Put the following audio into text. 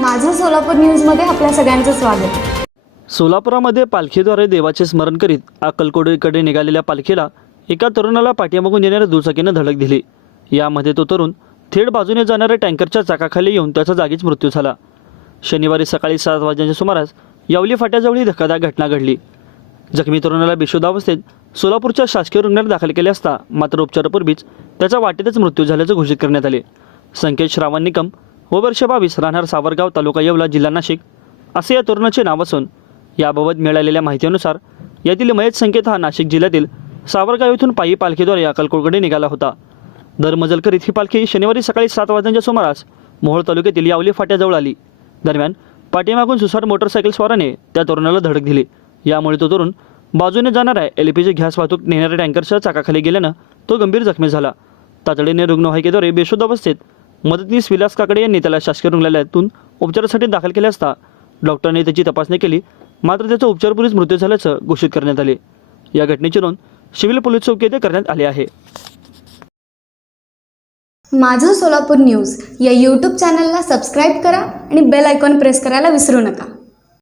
माझं सोलापूर न्यूजमध्ये आपल्या सगळ्यांचं स्वागत. सोलापुरामध्ये पालखीद्वारे देवाचे स्मरण करीत अक्कलकोडीकडे निघालेल्या पालखीला एका तरुणाला पाठीमागून येणाऱ्या दुचाकीनं धडक दिली. यामध्ये तो तरुण थेट बाजूने जाणाऱ्या टँकरच्या चाकाखाली येऊन त्याचा जागीच मृत्यू झाला. शनिवारी सकाळी सात वाजण्याच्या सुमारास यावली फाट्याजवळ ही धक्कादायक घटना घडली. जखमी तरुणाला बेशुद्ध अवस्थेत सोलापूरच्या शासकीय रुग्णालयात दाखल केले असता मात्र उपचारापूर्वीच त्याचा वाटेतच मृत्यू झाल्याचं घोषित करण्यात आले. संकेत श्रावण निकम व वर्ष बावीस राहणार सावरगाव तालुका येवला जिल्हा नाशिक. असे या तरुणाचे नाव असून याबाबत मिळालेल्या माहितीनुसार यातील मयत संकेत हा नाशिक जिल्ह्यातील सावरगाव येथून पायी पालखीद्वारे अकलकोटकडे निघाला होता. दरमजल करीत ही पालखी शनिवारी सकाळी सात वाजण्याच्या सुमारास मोहोळ तालुक्यातील यावली फाट्याजवळ आली. दरम्यान पाठीमागून सुसाट मोटरसायकल स्वाराने त्या तरुणाला धडक दिली. यामुळे तो तरुण बाजूने जाणाऱ्या एल पी जी गॅस वाहतूक नेणाऱ्या टँकरच्या चाकाखाली गेल्यानं तो गंभीर जखमी झाला. तातडीने रुग्णवाहिकेद्वारे बेशुद्ध अवस्थेत मदतनीस विलास काकडे यांनी त्याला शासकीय रुग्णालयातून उपचारासाठी दाखल केले असता डॉक्टरांनी त्याची तपासणी केली मात्र त्याचा उपचारपूर्वीच मृत्यू झाल्याचं घोषित करण्यात आले. या घटनेची नोंद सिव्हिल पोलीस चौकी येथे करण्यात आली आहे. माझं सोलापूर न्यूज या यूट्यूब चॅनलला सबस्क्राईब करा आणि बेल आयकॉन प्रेस करायला विसरू नका.